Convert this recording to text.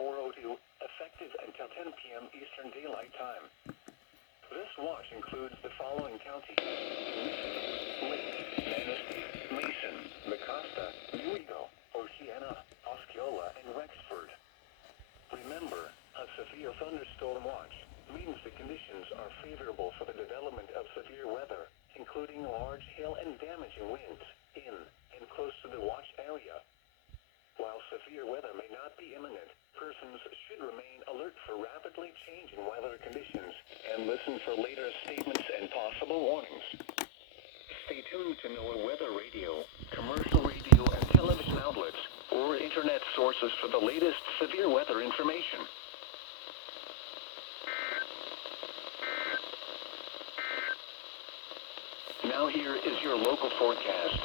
4:02, effective until 10 p.m. Eastern Daylight Time. This watch includes the following counties: Lake, Manistee, Mason, Mecosta, Newego, Oceana, Osceola, and Rexford. Remember, a severe thunderstorm watch means the conditions are favorable for the development of severe weather, including large hail and damaging winds in and close to the watch area. While severe weather may not be imminent, persons should remain alert for rapidly changing weather conditions and listen for later statements and possible warnings. Stay tuned to NOAA weather radio, commercial radio and television outlets, or internet sources for the latest severe weather information. Now here is your local forecast.